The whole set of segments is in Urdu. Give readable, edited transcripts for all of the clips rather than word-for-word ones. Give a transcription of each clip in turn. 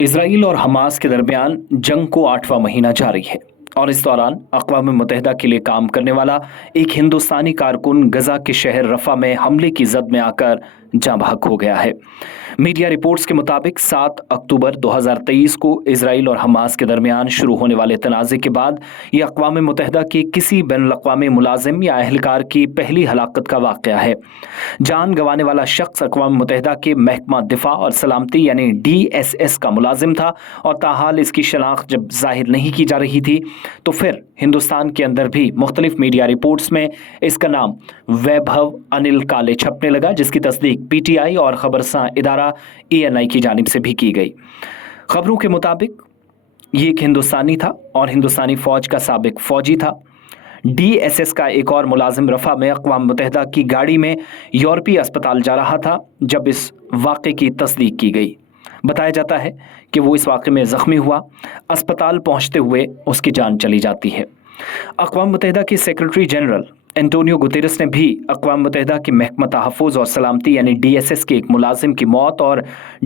اسرائیل اور حماس کے درمیان جنگ کو 8واں مہینہ جاری ہے اور اس دوران اقوام متحدہ کے لیے کام کرنے والا ایک ہندوستانی کارکن غزہ کے شہر رفح میں حملے کی زد میں آ کر جاں بحق ہو گیا ہے۔ میڈیا رپورٹس کے مطابق 7 اکتوبر 2023 کو اسرائیل اور حماس کے درمیان شروع ہونے والے تنازع کے بعد یہ اقوام متحدہ کے کسی بین الاقوامی ملازم یا اہلکار کی پہلی ہلاکت کا واقعہ ہے۔ جان گنوانے والا شخص اقوام متحدہ کے محکمہ دفاع اور سلامتی یعنی DSS کا ملازم تھا اور تاحال اس کی شناخت جب ظاہر نہیں کی جا رہی تھی تو پھر ہندوستان کے اندر بھی مختلف میڈیا رپورٹس میں اس کا نام ویبھو انل کالے چھپنے لگا، جس کی تصدیق PTI اور خبرساں ادارہ ENI کی جانب سے بھی کی گئی۔ خبروں کے مطابق یہ ایک ہندوستانی تھا اور ہندوستانی فوج کا سابق فوجی تھا۔ DSS کا ایک اور ملازم رفح میں اقوام متحدہ کی گاڑی میں یورپی اسپتال جا رہا تھا جب اس واقعے کی تصدیق کی گئی۔ بتایا جاتا ہے کہ وہ اس واقعے میں زخمی ہوا، اسپتال پہنچتے ہوئے اس کی جان چلی جاتی ہے۔ اقوام متحدہ کے سیکرٹری جنرل انٹونیو گوتیرس نے بھی اقوام متحدہ کے محکمہ تحفظ اور سلامتی یعنی DSS کے ایک ملازم کی موت اور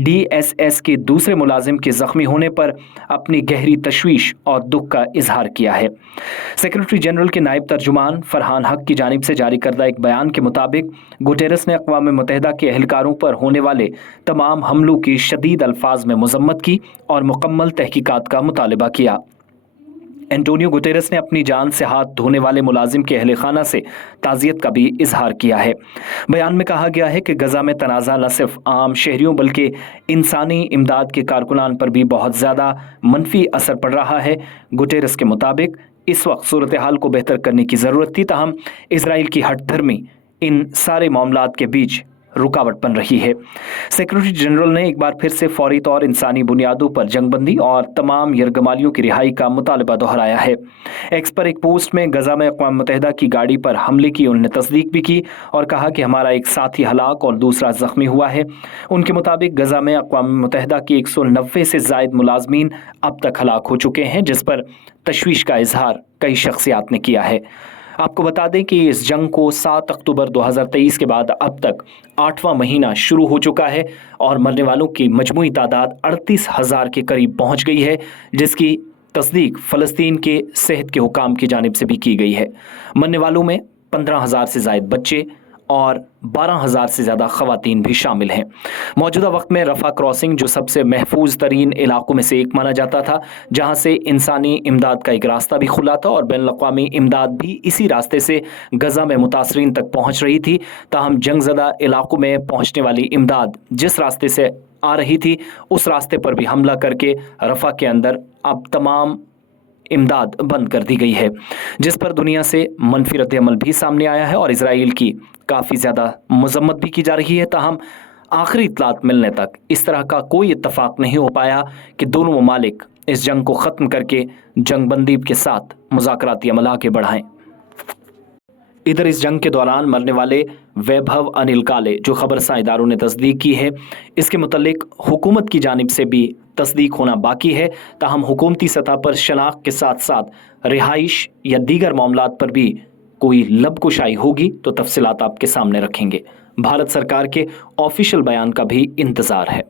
DSS کے دوسرے ملازم کے زخمی ہونے پر اپنی گہری تشویش اور دکھ کا اظہار کیا ہے۔ سیکرٹری جنرل کے نائب ترجمان فرحان حق کی جانب سے جاری کردہ ایک بیان کے مطابق گوتیرس نے اقوام متحدہ کے اہلکاروں پر ہونے والے تمام حملوں کی شدید الفاظ میں مذمت کی اور مکمل تحقیقات کا مطالبہ کیا۔ انٹونیو گوتیرس نے اپنی جان سے ہاتھ دھونے والے ملازم کے اہل خانہ سے تعزیت کا بھی اظہار کیا ہے۔ بیان میں کہا گیا ہے کہ غزہ میں تنازع نہ صرف عام شہریوں بلکہ انسانی امداد کے کارکنان پر بھی بہت زیادہ منفی اثر پڑ رہا ہے۔ گوتیرس کے مطابق اس وقت صورتحال کو بہتر کرنے کی ضرورت تھی، تاہم اسرائیل کی ہٹ دھرمی ان سارے معاملات کے بیچ رکاوٹ بن رہی ہے۔ سیکرٹری جنرل نے ایک بار پھر سے فوری طور انسانی بنیادوں پر جنگ بندی اور تمام یرغمالیوں کی رہائی کا مطالبہ دہرایا ہے۔ ایکس پر ایک پوسٹ میں غزہ میں اقوام متحدہ کی گاڑی پر حملے کی انہوں نے تصدیق بھی کی اور کہا کہ ہمارا ایک ساتھی ہلاک اور دوسرا زخمی ہوا ہے۔ ان کے مطابق غزہ میں اقوام متحدہ کی 190 سے زائد ملازمین اب تک ہلاک ہو چکے ہیں، جس پر تشویش کا اظہار کئی شخصیات نے کیا ہے۔ آپ کو بتا دیں کہ اس جنگ کو 7 اکتوبر 2023 کے بعد اب تک 8واں مہینہ شروع ہو چکا ہے اور مرنے والوں کی مجموعی تعداد 38,000 کے قریب پہنچ گئی ہے، جس کی تصدیق فلسطین کے صحت کے حکام کی جانب سے بھی کی گئی ہے۔ مرنے والوں میں 15,000 سے زائد بچے اور 12,000 سے زیادہ خواتین بھی شامل ہیں۔ موجودہ وقت میں رفح کراسنگ، جو سب سے محفوظ ترین علاقوں میں سے ایک مانا جاتا تھا، جہاں سے انسانی امداد کا ایک راستہ بھی کھلا تھا اور بین الاقوامی امداد بھی اسی راستے سے غزہ میں متاثرین تک پہنچ رہی تھی، تاہم جنگ زدہ علاقوں میں پہنچنے والی امداد جس راستے سے آ رہی تھی اس راستے پر بھی حملہ کر کے رفح کے اندر اب تمام امداد بند کر دی گئی ہے، جس پر دنیا سے منفی رد عمل بھی سامنے آیا ہے اور اسرائیل کی کافی زیادہ مذمت بھی کی جا رہی ہے۔ تاہم آخری اطلاعات ملنے تک اس طرح کا کوئی اتفاق نہیں ہو پایا کہ دونوں ممالک اس جنگ کو ختم کر کے جنگ بندی کے ساتھ مذاکراتی عمل آگے بڑھائیں۔ ادھر اس جنگ کے دوران مرنے والے ویبھو انل کالے، جو خبرساں اداروں نے تصدیق کی ہے، اس کے متعلق حکومت کی جانب سے بھی تصدیق ہونا باقی ہے، تاہم حکومتی سطح پر شناخت کے ساتھ ساتھ رہائش یا دیگر معاملات پر بھی کوئی لب کشائی ہوگی تو تفصیلات آپ کے سامنے رکھیں گے۔ بھارت سرکار کے آفیشیل بیان کا بھی انتظار ہے۔